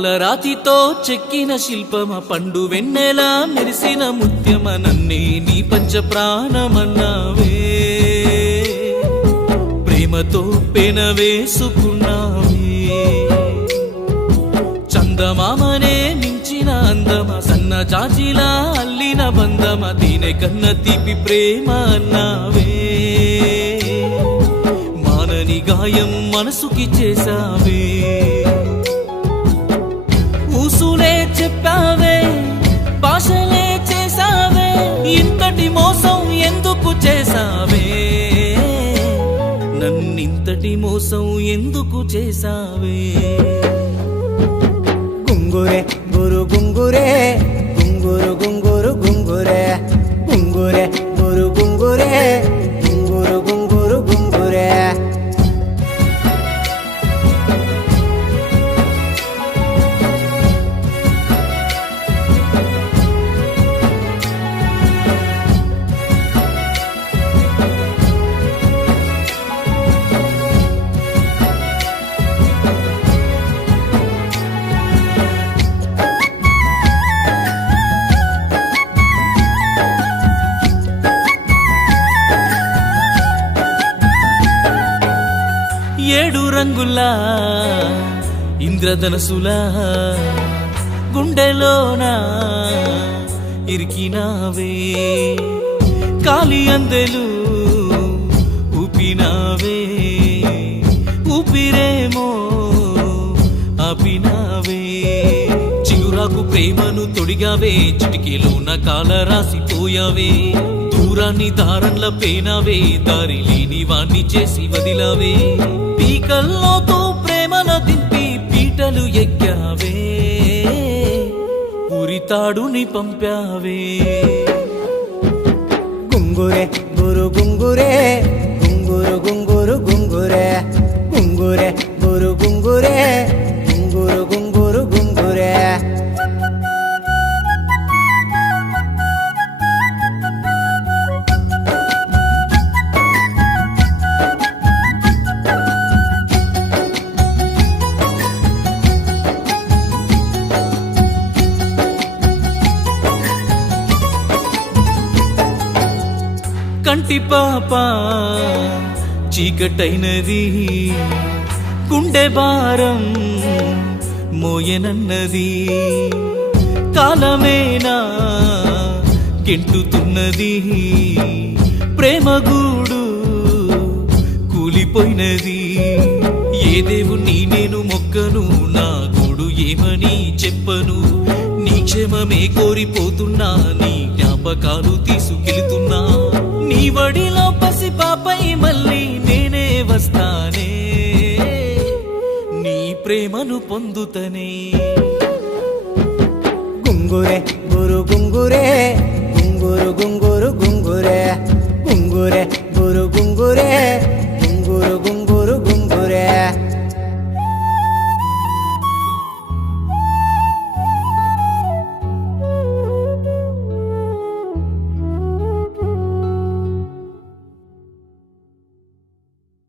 పాలరాతితో చెక్కిన శిల్పమ పండు వెన్నెల మెరిసిన ముత్యమ నన్నే నీ పంచ ప్రాణమన్నావే ప్రేమతో పెన వేసుకున్నావే చందమామనే మించిన అందమ సన్న జాజిలా అల్లిన బంధమ దీనే కన్న తీపి ప్రేమ అన్నావే మానని గాయం మనసుకి చేసావే ఊసులే చెప్పావే భాషలే చేసావే ఇంతటి మోసం ఎందుకు చేసావే నన్నింతటి మోసం ఎందుకు చేసావే గుంగురే గురు గుంగురే గుంగురు గుంగురు గుంగురే గుంగురే గురు గుంగురే గుంగురు గుంగురు గుంగురే ఏడు రంగులా ఇంద్రధనసులా గుండెలోనా ఇరికినావే కాలి అందెలు ఊపినావే ఊపిరేమో ఆపినావే చిగురాకు ప్రేమను తొడిగావే చిటికీలోన కాల రాసిపోయావే దూరాన్ని దారంల పేనావే దారి లేని వాణ్ణి చేసి వదిలావే పీకల్లోతో ప్రేమను దింపి పీటలు ఎక్కావే ఉరితాడుని పంపావే గుంగురే గురు గుంగురే గుంగురు గుంగురు గుంగురే గుంగురే గురు గుంగురే గుంగురు గుంగురు గుంగురే కంటి పాప చీకటైనది గుండె భారం మోయనన్నది కాలమేనా గెంటుతున్నది ప్రేమగూడు కూలిపోయినది ఏ దేవుణ్ణి నేను మొక్కను నా గూడు ఏమని చెప్పను నీ క్షేమమే కోరిపోతున్నా నీ జ్ఞాపకాలు తీసుకెళ్తున్నా నీ వడిలో పసి పాపై మళ్ళీ నేనే వస్తానే నీ ప్రేమను పొందుతనే గుంగురే గురు గుంగురే గుంగురు గుంగురు గుంగురే గుంగురే గురు గుంగురే